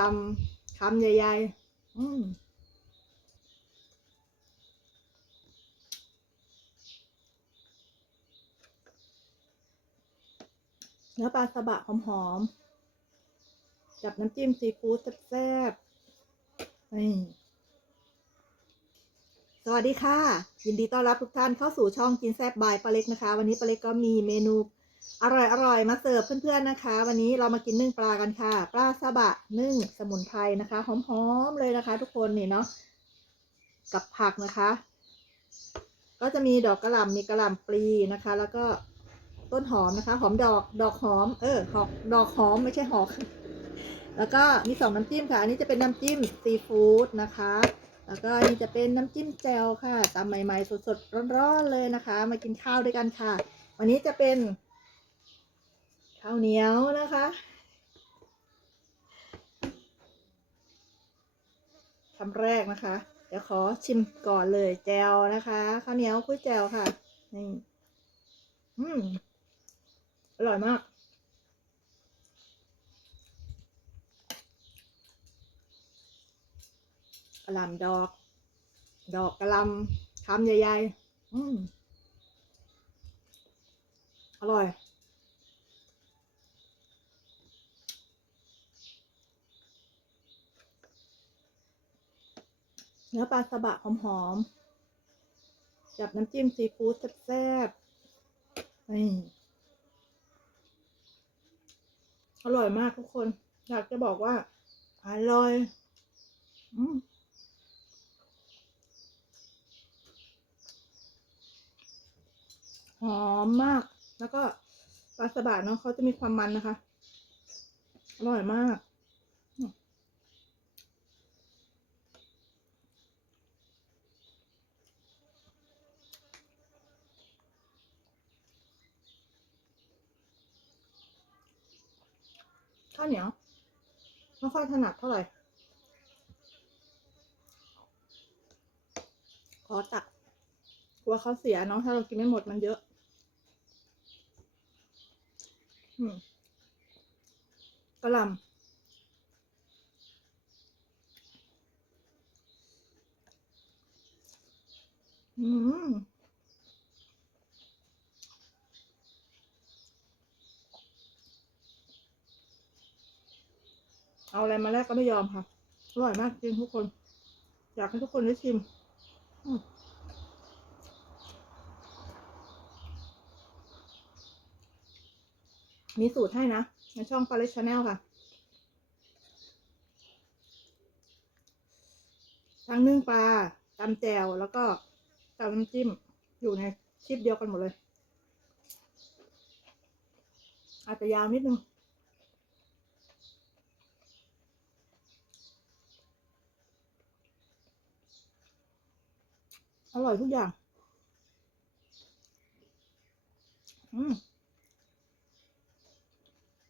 ลำคำใหญ่ๆอืมเนื้อปลาสบะหอมๆกับน้ำจิ้มซีฟู้ดแซ่บๆนี่สวัสดีค่ะ ยินดีต้อนรับทุกท่านเข้าสู่ช่องกินแซ่บบายปลาเล็กนะคะ วันนี้ปลาเล็กก็มีเมนู อร่อยอร่อยมาเสิร์ฟเพื่อนๆนะคะ วันนี้เรามากินนึ่งปลากันค่ะ ปลาซาบะนึ่งสมุนไพรนะคะหอมๆเลยนะคะ ทุกคนนี่เนาะกับผักนะคะ ก็จะมีดอกกระหล่ำมีกระหล่ำปลีนะคะ แล้วก็ต้นหอมนะคะ หอมดอกดอกหอม เออหอกดอกหอมไม่ใช่หอกแล้วก็มีสองน้ำจิ้มค่ะ อันนี้จะเป็นน้ำจิ้มซีฟู้ดนะคะ แล้วก็อันนี้จะเป็นน้ำจิ้มแจ่วค่ะตำใหม่ๆสดๆร้อนๆเลยนะคะ มากินข้าวด้วยกันค่ะ วันนี้จะเป็น ข้าวเหนียวนะคะ คำแรกนะคะ เดี๋ยวขอชิมก่อนเลยแจวนะคะข้าวเหนียวกุ้ยแจวค่ะ นี่ อืม อร่อยมากกระลำดอก ดอกกระลำคำใหญ่ๆ อืม อร่อย เนื้อปลาสบะหอมๆกับน้ำจิ้มซีฟู้ดแซ่บๆนี่อร่อยมากทุกคน อยากจะบอกว่า อร่อยอืมหอมมาก แล้วก็ปลาสบะเนาะเขาจะมีความมันนะคะ อร่อยมาก ข้าวเหนียวไม่ค่อยถนัดเท่าไหร่ ขอตักกลัวเขาเสียเนาะถ้าเรากินไม่หมดมันเยอะ อืมกระหลำอืม เอาอะไรมาแลกก็ไม่ยอมค่ะ อร่อยมากจริงทุกคน อยากให้ทุกคนได้ชิมมีสูตรให้นะ ในช่อง p a l e t Channel ค่ะ ทั้งนึ่งปลาตำแจวแล้วก็ตำน้ำจิ้มอยู่ในคลิปเดียวกันหมดเลย อาจจะยาวนิดนึง อร่อยทุกอย่าง อืม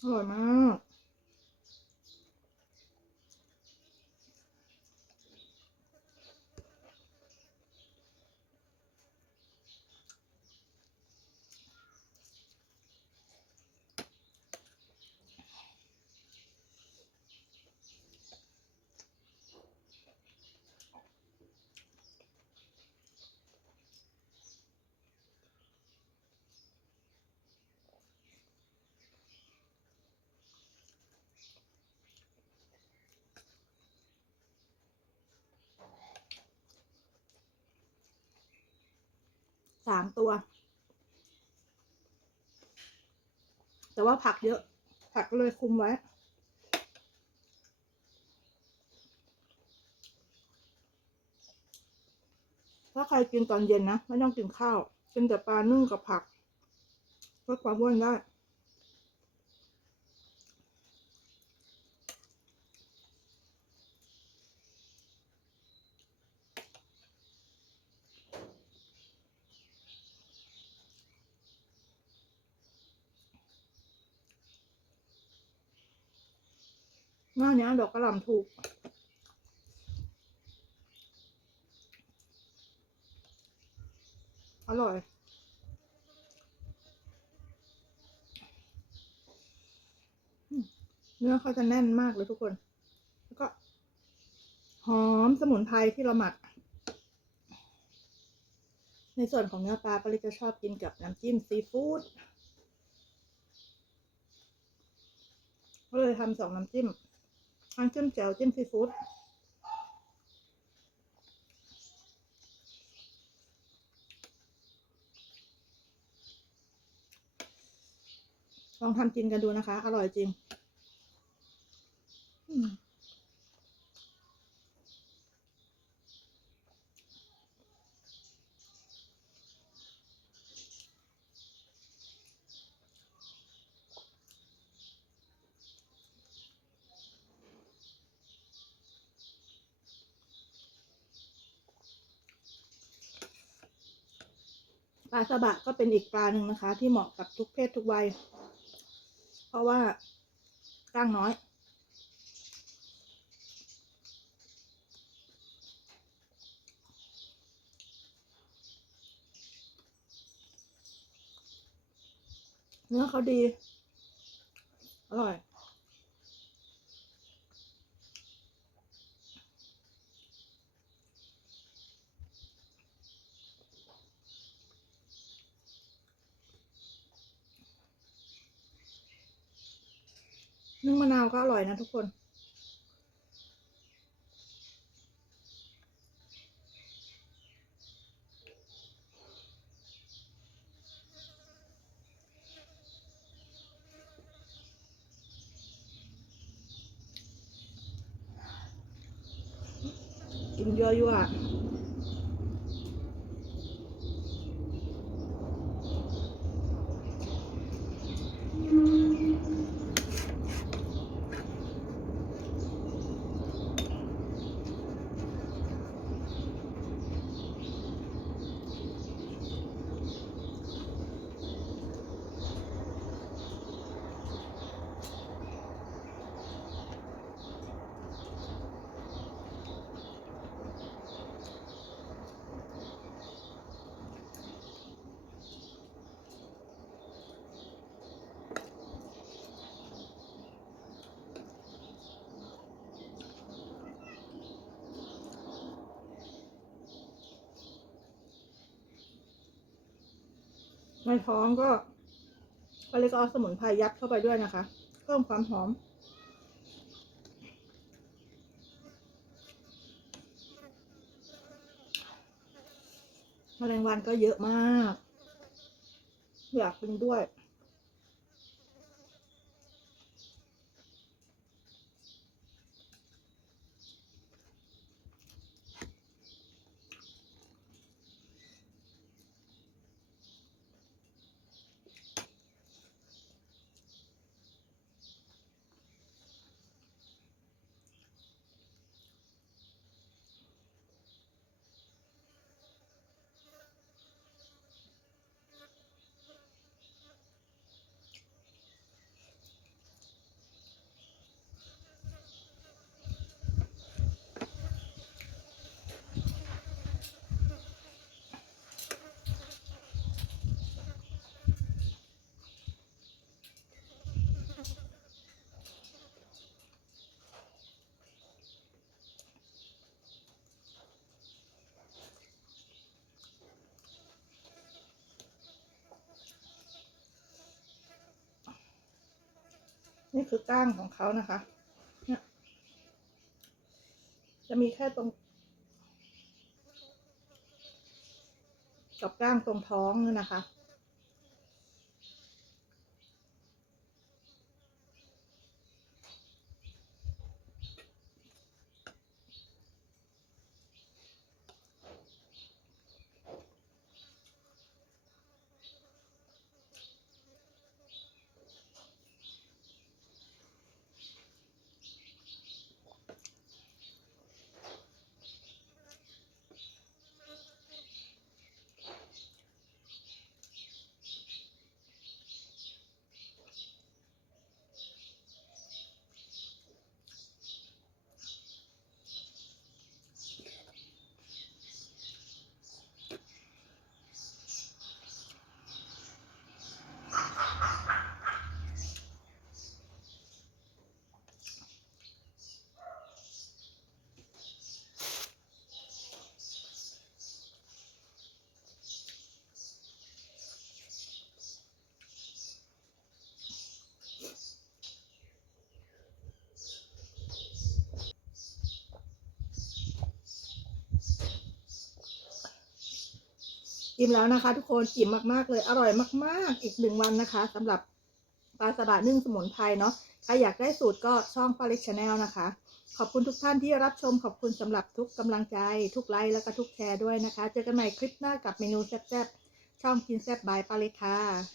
อร่อยมาก สามตัว แต่ว่าผักเยอะ ผักเลยคุมไว้ถ้าใครกินตอนเย็นนะ ไม่ต้องกินข้าว กินแต่ปลานึ่งกับผักลดความอ้วนได้ หน้าเนี้ยดอกกระหล่ำถูก อร่อย เนื้อเขาจะแน่นมากเลยทุกคน แล้วก็ หอมสมุนไพรที่เราหมัก ในส่วนของเนื้อปลาปาริจะชอบกินกับน้ำจิ้มซีฟู้ดก็เลยทำสองน้ำจิ้ม ทั้งจิ้มแจ่วจิ้มซีฟู้ดลองทำกินกันดูนะคะ อร่อยจริงาสบะก็เป็นอีกปลาหนึ่งนะคะ ที่เหมาะกับทุกเพศทุกวัย เพราะว่าก้างน้อย เนื้อเขาดี นึ่งมะนาวก็อร่อยนะทุกคน กินเยอะอยู่อะ ในท้องก็ก็เลยก็เอาสมุนไพรยัดเข้าไปด้วยนะคะ เพิ่มความหอม แมลงวันก็เยอะมาก อยากกินด้วย นี่คือก้างของเขานะคะเนี่ยจะมีแค่ตรง กับก้างตรงท้องนี่นะคะ อิ่มแล้วนะคะ ทุกคนอิ่มมากๆเลยอร่อยมาก ๆ อีกหนึ่งวันนะคะสำหรับปลาสบะนึ่งสมุนไพรเนาะใครอยากได้สูตรก็ช่องปาเล็กชาแนลนะคะ ขอบคุณทุกท่านที่รับชมขอบคุณสำหรับทุกกำลังใจ ทุกไลค์แล้วก็ทุกแชร์ด้วยนะคะ เจอกันใหม่คลิปหน้ากับเมนูแซ่บๆช่องกินแซ่บบายปาเล็กค่ะ